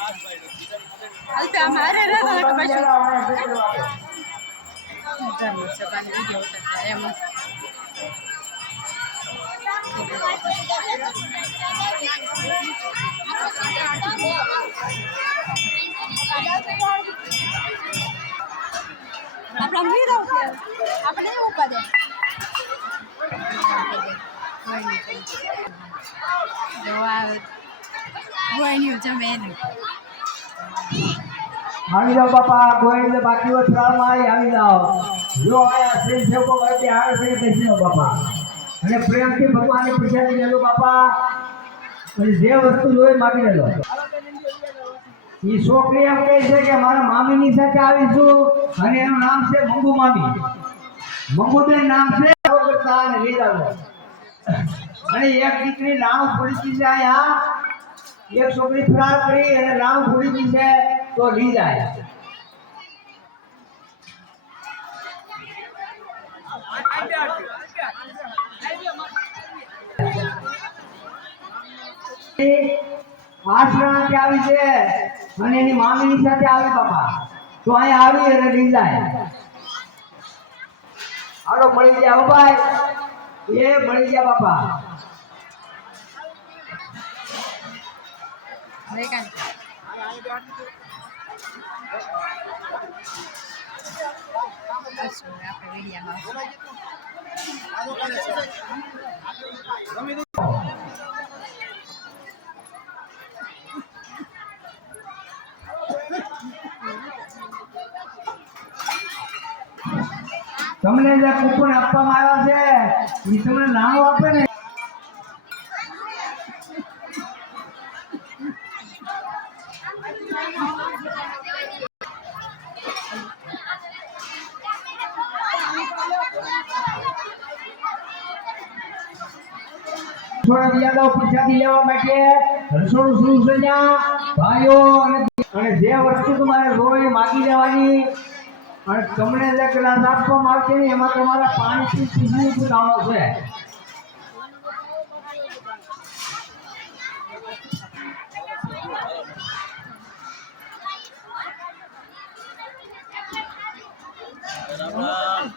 હાલ તો અમારે રહેતો હોય તો પછી ધર્મ સભાની વીડિયો ઉતારતા એમ આપણે મીરો આપણે એવું કરે જો આ ગોળીઓ જમે આવી જાઓ બાપા ગોવિંદ બાકી હોય ત્રણમાં આવી જાઓ. જો આયા શ્રી સેવકો વચ્ચે આવે શ્રી કૃષ્ણ બાપા. અને પ્રેમથી ભગવાનની પ્રસાદી લેલો બાપા. અને જે વસ્તુ જોઈએ માગી લેલો એ છોકરી એમ કહે છે કે મારા મામીની સાથે આવીશું અને એનું નામ છે મંગુ મામી. મંગુબેન નામ છે અને એક દીકરી નામ પડી છે અહીંયા. એક છોકરી ફરાર કરી અને રામ ભૂલી ગઈ છે, તો લઈ જાય આવી છે, અને એની મામીની સાથે આવી બાપા તો અહીંયા આવી અને લઈ જાય હાલો, મળી ગયા એ મળી ગયા બાપા તમને જે કૂપન આપવામાં આવ્યા છે એ તમને નાણું આપે ને થોડા યાદવ પ્રસાદી લેવા માટે રસોડું શું છે ભાઈઓ અને જે વસ્તુ તમારે રોય માગી લેવાની અને તમને જે ગ્લાસ આપવામાં આવશે ને એમાં તમારા પાણીથી પીવું પુરાવાનો છે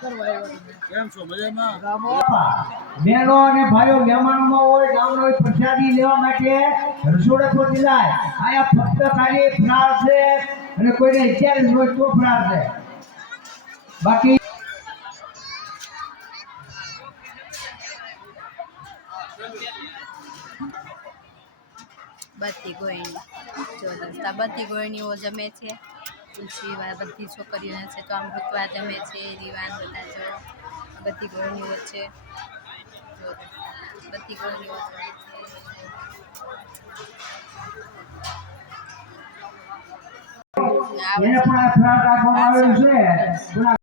કેમ છો? મજામાં? બહેનો અને ભાઈઓ મહેમાનોમાં હોય ગામનો પ્રસાદી લેવા માટે રસોડે પહોંચી જાય આયા ફક્ત ખાલી ફ્રાર છે અને કોઈને અત્યારે જ તો ફ્રાર છે. બાકી બધી ગોયણી. જો દોસ્તા બધી ગોયણીઓ જમે છે. તુલસી વાળા બધી છોકરીઓને છે તો આમ ભૂતવા જમે છે રીવાન બધા જો બધી ગોયણીઓ છે. બધી જમે છે. એને પણ આ રાખવામાં આવેલું છે.